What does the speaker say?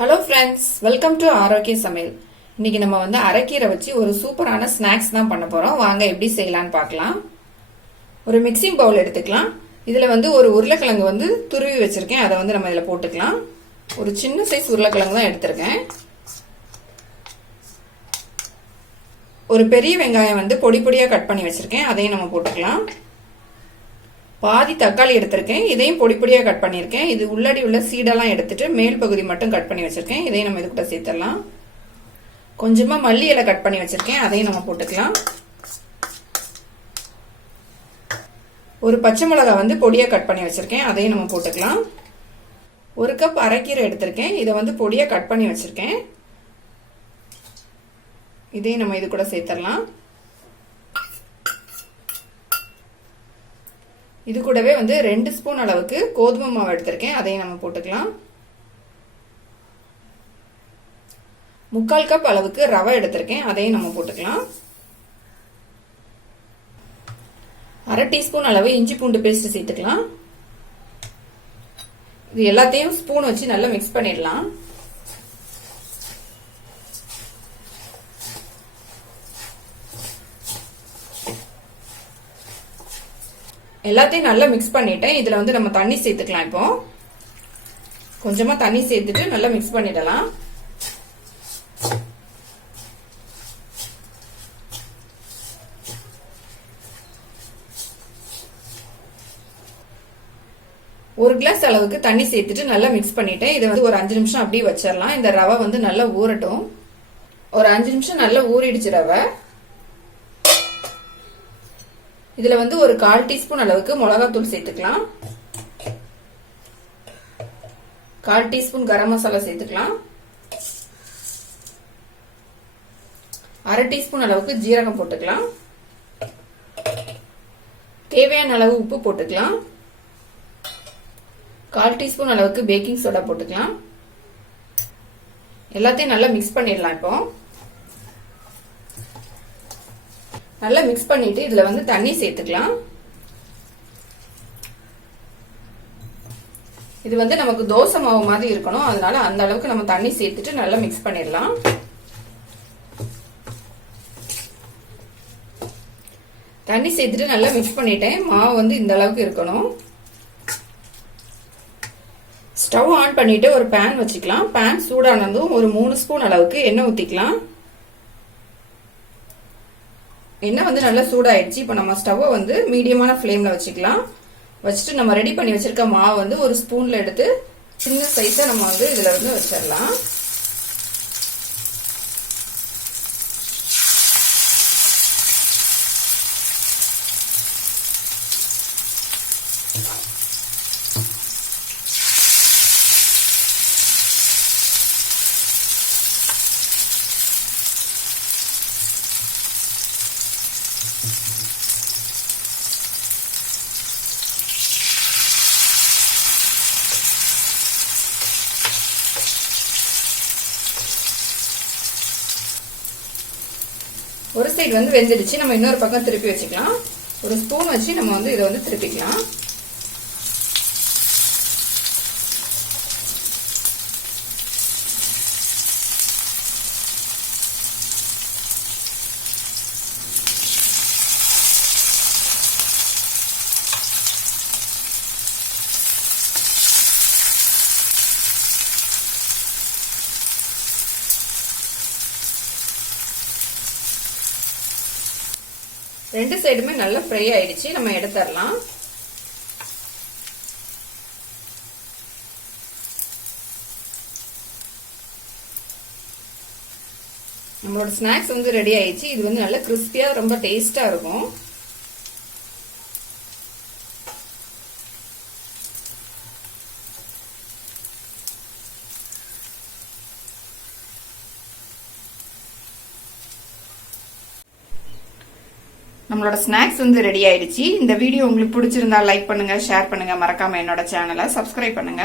Hello friends, welcome to ஆரோக்கிய சமையல். இன்னைக்கு நம்ம அரைக்கீரை வச்சு ஒரு சூப்பரான ஸ்நாக்ஸ் தான் பண்ண போறோம். வாங்க எப்படி செய்யலாம்னு பார்க்கலாம். ஒரு மிக்சிங் பவுல் எடுத்துக்கலாம். இதுல ஒரு உருளைக்கிழங்கு துருவி வச்சிருக்கேன். அதை நம்ம இதுல போட்டுக்கலாம். ஒரு சின்ன சைஸ் உருளைக்கிழங்கு தான் எடுத்திருக்கேன். ஒரு பெரிய வெங்காயம் பொடி பொடியா கட் பண்ணி வச்சிருக்கேன். அதையும் நம்ம போட்டுக்கலாம். பாதி தக்காளி எடுத்திருக்கேன். இதையும் பொடி பொடியா கட் பண்ணியிருக்கேன். இது உள்ளடி உள்ள சீடெல்லாம் எடுத்துட்டு மேல் பகுதி மட்டும் கட் பண்ணி வச்சிருக்கேன். இதையும் நம்ம இது கூட சேர்த்துடலாம். கொஞ்சமா மல்லி இலை கட் பண்ணி வச்சிருக்கேன். அதையும் நம்ம போட்டுக்கலாம். ஒரு பச்சை மிளகாய் பொடியா கட் பண்ணி வச்சிருக்கேன். அதையும் நம்ம போட்டுக்கலாம். ஒரு கப் அரைக்கீரை எடுத்திருக்கேன். இதை பொடியா கட் பண்ணி வச்சிருக்கேன். இதையும் நம்ம இது கூட சேர்த்துடலாம். இது கூடவே 2 ஸ்பூன் அளவுக்கு கோதுமை மாவு எடுத்திருக்கேன். அதையும் நம்ம போட்டுக்கலாம். 3/4 கப் அளவுக்கு ரவை எடுத்திருக்கேன். அதையும் நம்ம போட்டுக்கலாம். 1/2 டீஸ்பூன் அளவு இஞ்சி பூண்டு பேஸ்ட் சேர்த்துக்கலாம். இது எல்லாத்தையும் ஸ்பூன் வச்சு நல்லா மிக்ஸ் பண்ணிடலாம். எல்லாத்தையும் நல்லா மிக்ஸ் பண்ணிட்டேன். இதுல நம்ம தண்ணி சேர்த்துக்கலாம். இப்போ கொஞ்சமா தண்ணி சேர்த்துட்டு நல்லா மிக்ஸ் பண்ணிடலாம். ஒரு கிளாஸ் அளவுக்கு தண்ணி சேர்த்துட்டு நல்லா மிக்ஸ் பண்ணிட்டேன். இதை ஒரு 5 நிமிஷம் அப்படியே வச்சிடலாம். இந்த ரவை நல்லா ஊறட்டும். ஒரு 5 நிமிஷம் நல்லா ஊறிடுச்சு ரவை. இதுல ஒரு 1/4 டீஸ்பூன் அளவுக்கு மிளகாத்தூள் சேர்த்துக்கலாம். 1/4 டீஸ்பூன் கரம் மசாலா சேர்த்துக்கலாம். 1/2 டீஸ்பூன் அளவுக்கு ஜீரகம் போட்டுக்கலாம். தேவையான அளவு உப்பு போட்டுக்கலாம். 1/4 டீஸ்பூன் அளவுக்கு பேக்கிங் சோடா போட்டுக்கலாம். எல்லாத்தையும் நல்லா மிக்ஸ் பண்ணிடலாம். இப்போ நல்லா மிக்ஸ் பண்ணிட்டு இதுல தண்ணி சேர்த்துக்கலாம். இது நமக்கு தோசை மாவு மாதிரி இருக்கணும். அதனால அந்த அளவுக்கு நம்ம தண்ணி சேர்த்துட்டு நல்லா மிக்ஸ் பண்ணிடலாம். தண்ணி சேர்த்துட்டு நல்லா மிக்ஸ் பண்ணிட்டேன். மாவு இந்த அளவுக்கு இருக்கணும். ஸ்டவ் ஆன் பண்ணிட்டு ஒரு பேன் வச்சுக்கலாம். பேன் சூடானதும் ஒரு 3 ஸ்பூன் அளவுக்கு எண்ணெய் ஊத்திக்கலாம். எண்ணெய் நல்லா சூடாயிடுச்சு. இப்போ நம்ம ஸ்டவ் மீடியமான ஃப்ளேம்ல வச்சுக்கலாம். வச்சுட்டு நம்ம ரெடி பண்ணி வச்சிருக்க மாவு ஒரு ஸ்பூன்ல எடுத்து சின்ன சைஸா நம்ம இதுல வச்சிடலாம். ஒரு சைடு வெந்துடுச்சு. நம்ம இன்னொரு பக்கம் திருப்பி வச்சுக்கலாம். ஒரு ஸ்பூன் வச்சு நம்ம இதை திருப்பிக்கலாம். ரெண்டு சைடுமே நல்லா ஃப்ரை ஆயிடுச்சு. நம்ம எடுத்துடலாம். நம்மளோட ஸ்நாக்ஸ் ரெடி ஆயிடுச்சு. இது நல்லா கிறிஸ்பியா ரொம்ப டேஸ்டா இருக்கும். நம்மளோட ஸ்நாக்ஸ் ரெடி ஆயிடுச்சு. இந்த வீடியோ உங்களுக்கு பிடிச்சிருந்தா லைக் பண்ணுங்க, ஷேர் பண்ணுங்க, மறக்காம என்னோட சேனலை சப்ஸ்கிரைப் பண்ணுங்க.